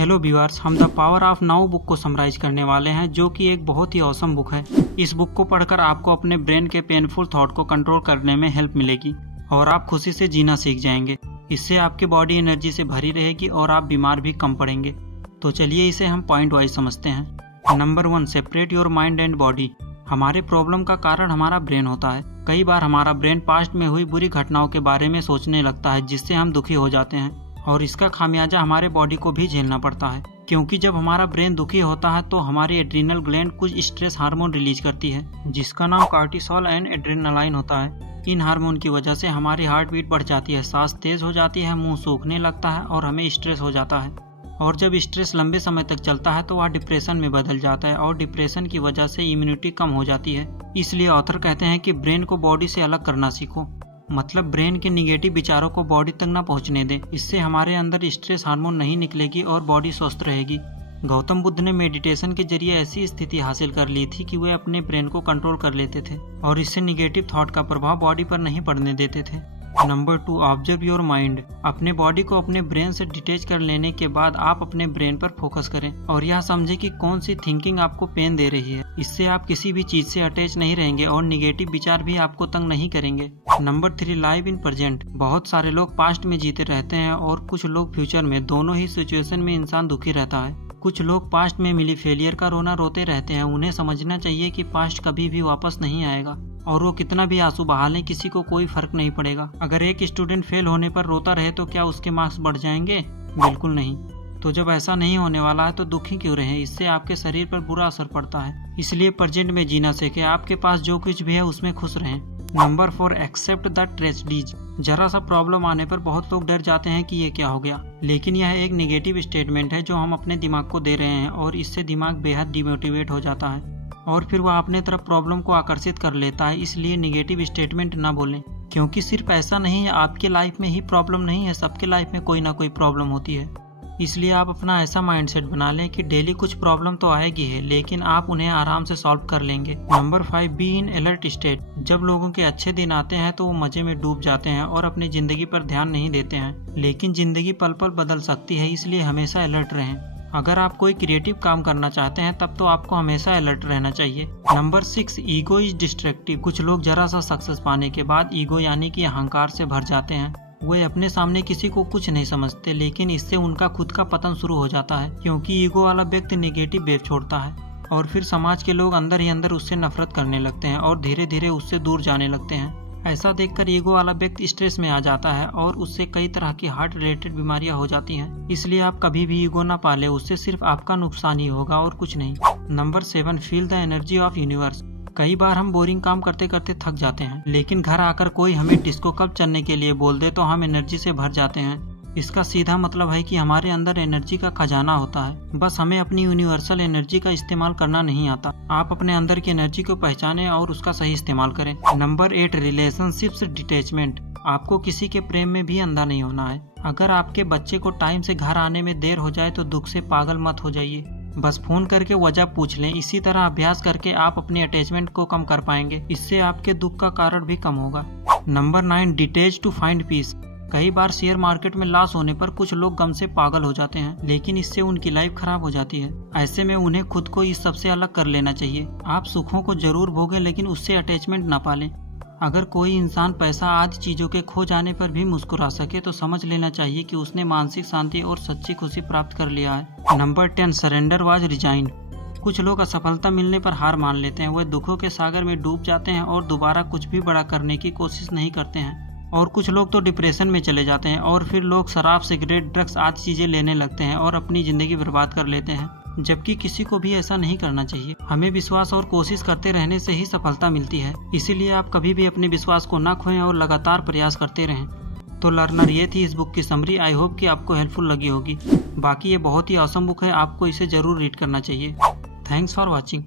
Hello viewers, हम the power of now book को summarise करने वाले हैं, जो कि एक बहुत ही औसम बुक है। इस बुक को पढ़कर आपको अपने ब्रेन के पेनफुल थॉट को कंट्रोल करने में हेल्प मिलेगी और आप खुशी से जीना सीख जाएंगे। इससे आपकी बॉडी एनर्जी से भरी रहेगी और आप बीमार भी कम पड़ेंगे। तो चलिए इसे हम पॉइंट वाइज समझते हैं। Number 1, separate your mind and body. हमारे प्रॉब्लम का कारण हमारा ब्रेन होता है। कई बार हमारा ब्रेन पास्ट में हुई बुरी घटनाओं के बारे में सोचने लगता है, जिससे हम दुखी हो जाते हैं और इसका खामियाजा हमारे बॉडी को भी झेलना पड़ता है। क्योंकि जब हमारा ब्रेन दुखी होता है तो हमारी एड्रीनल ग्लैंड कुछ स्ट्रेस हार्मोन रिलीज करती है, जिसका नाम कार्टिसोल एंड एड्रेनालाइन होता है। इन हार्मोन की वजह से हमारी हार्ट बीट बढ़ जाती है, सांस तेज हो जाती है, मुंह सूखने लगता है और हमें स्ट्रेस हो जाता है। और जब स्ट्रेस लंबे समय तक चलता है तो वह डिप्रेशन में बदल जाता है और डिप्रेशन की वजह से इम्यूनिटी कम हो जाती है। इसलिए ऑथर कहते हैं कि ब्रेन को बॉडी से अलग करना सीखो, मतलब ब्रेन के निगेटिव विचारों को बॉडी तक न पहुंचने दें। इससे हमारे अंदर स्ट्रेस हार्मोन नहीं निकलेगी और बॉडी स्वस्थ रहेगी। गौतम बुद्ध ने मेडिटेशन के जरिए ऐसी स्थिति हासिल कर ली थी कि वे अपने ब्रेन को कंट्रोल कर लेते थे और इससे निगेटिव थॉट का प्रभाव बॉडी पर नहीं पड़ने देते थे। Number 2, observe your mind. अपने बॉडी को अपने ब्रेन से डिटेच कर लेने के बाद आप अपने ब्रेन पर फोकस करें और यह समझें कि कौन सी थिंकिंग आपको पेन दे रही है। इससे आप किसी भी चीज से अटैच नहीं रहेंगे और निगेटिव विचार भी आपको तंग नहीं करेंगे। Number 3, live in present. बहुत सारे लोग पास्ट में जीते रहते हैं और कुछ लोग फ्यूचर में। दोनों ही सिचुएशन में इंसान दुखी रहता है। कुछ लोग पास्ट में मिली फेलियर का रोना रोते रहते हैं। उन्हें समझना चाहिए कि पास्ट कभी भी वापस नहीं आएगा और वो कितना भी आंसू बहा लें, किसी को कोई फर्क नहीं पड़ेगा। अगर एक स्टूडेंट फेल होने पर रोता रहे तो क्या उसके मार्क्स बढ़ जाएंगे? बिल्कुल नहीं। तो जब ऐसा नहीं होने वाला है तो दुखी क्यों रहें? इससे आपके शरीर पर बुरा असर पड़ता है। इसलिए प्रेजेंट में जीना सीखें। आपके पास जो कुछ भी है उसमें खुश रहें। Number 4, except the tragedies. जरा सा प्रॉब्लम आने पर बहुत लोग डर जाते हैं कि ये क्या हो गया, लेकिन यह एक नेगेटिव स्टेटमेंट है जो हम अपने दिमाग को दे रहे हैं और इससे दिमाग बेहद डिमोटिवेट हो जाता है और फिर वह अपने तरफ प्रॉब्लम को आकर्षित कर लेता है। इसलिए नेगेटिव स्टेटमेंट ना बोलें, क्योंकि सिर्फ ऐसा नहीं है आपके लाइफ में ही प्रॉब्लम नहीं है, सबके लाइफ में कोई ना कोई प्रॉब्लम होती है। इसलिए आप अपना ऐसा माइंडसेट बना लें कि डेली कुछ प्रॉब्लम तो आएगी है, लेकिन आप उन्हें आराम से सॉल्व कर लेंगे। Number 5, be in alert state. जब लोगों के अच्छे दिन आते हैं तो वो मजे में डूब जाते हैं और अपनी जिंदगी पर ध्यान नहीं देते हैं, लेकिन जिंदगी पल पल बदल सकती है, इसलिए हमेशा अलर्ट रहें। अगर आप कोई क्रिएटिव काम करना चाहते हैं तब तो आपको हमेशा अलर्ट रहना चाहिए। Number 6, ego is destructive. कुछ लोग जरा सा सक्सेस पाने के बाद ईगो यानी कि अहंकार से भर जाते हैं। वे अपने सामने किसी को कुछ नहीं समझते, लेकिन इससे उनका खुद का पतन शुरू हो जाता है, क्योंकि ईगो वाला व्यक्ति नेगेटिव वेव छोड़ता है और फिर समाज के लोग अंदर ही अंदर उससे नफरत करने लगते हैं और धीरे धीरे उससे दूर जाने लगते हैं। ऐसा देखकर ईगो वाला व्यक्ति स्ट्रेस में आ जाता है और उससे कई तरह की हार्ट रिलेटेड बीमारियां हो जाती हैं। इसलिए आप कभी भी ईगो ना पालें, उससे सिर्फ आपका नुकसान ही होगा और कुछ नहीं। Number 7, feel the energy of universe. कई बार हम बोरिंग काम करते करते थक जाते हैं, लेकिन घर आकर कोई हमें डिस्को क्लब चलने के लिए बोल दे तो हम एनर्जी से भर जाते हैं। इसका सीधा मतलब है कि हमारे अंदर एनर्जी का खजाना होता है, बस हमें अपनी यूनिवर्सल एनर्जी का इस्तेमाल करना नहीं आता। आप अपने अंदर की एनर्जी को पहचानें और उसका सही इस्तेमाल करें। Number 8, relationships detachment. आपको किसी के प्रेम में भी अंधा नहीं होना है। अगर आपके बच्चे को टाइम से घर आने में देर हो जाए तो दुख से पागल मत हो जाइए, बस फोन करके वजह पूछ लें। इसी तरह अभ्यास करके आप अपने अटैचमेंट को कम कर पाएंगे। इससे आपके दुख का कारण भी कम होगा। Number 9, detach to find peace. कई बार शेयर मार्केट में लॉस होने पर कुछ लोग गम से पागल हो जाते हैं, लेकिन इससे उनकी लाइफ खराब हो जाती है। ऐसे में उन्हें खुद को इस सबसे अलग कर लेना चाहिए। आप सुखों को जरूर भोगें, लेकिन उससे अटैचमेंट ना पालें। अगर कोई इंसान पैसा आदि चीजों के खो जाने पर भी मुस्कुरा सके तो समझ लेना चाहिए कि उसने मानसिक शांति और सच्ची खुशी प्राप्त कर लिया है। Number 10, surrender was resigned. कुछ लोग असफलता मिलने पर हार मान लेते हैं। वे दुखों के सागर में डूब जाते हैं और दोबारा कुछ भी बड़ा करने की कोशिश नहीं करते हैं। और कुछ लोग तो डिप्रेशन में चले जाते हैं और फिर लोग शराब, सिगरेट, ड्रग्स आदि चीजें लेने लगते हैं और अपनी जिंदगी बर्बाद कर लेते हैं, जबकि किसी को भी ऐसा नहीं करना चाहिए। हमें विश्वास और कोशिश करते रहने से ही सफलता मिलती है। इसीलिए आप कभी भी अपने विश्वास को ना खोएं और लगातार प्रयास करते रहें। तो लर्नर, ये थी इस बुक की समरी। आई होप कि आपको हेल्पफुल लगी होगी। बाकी ये बहुत ही ऑसम बुक है, आपको इसे जरूर रीड करना चाहिए। Thanks for watching.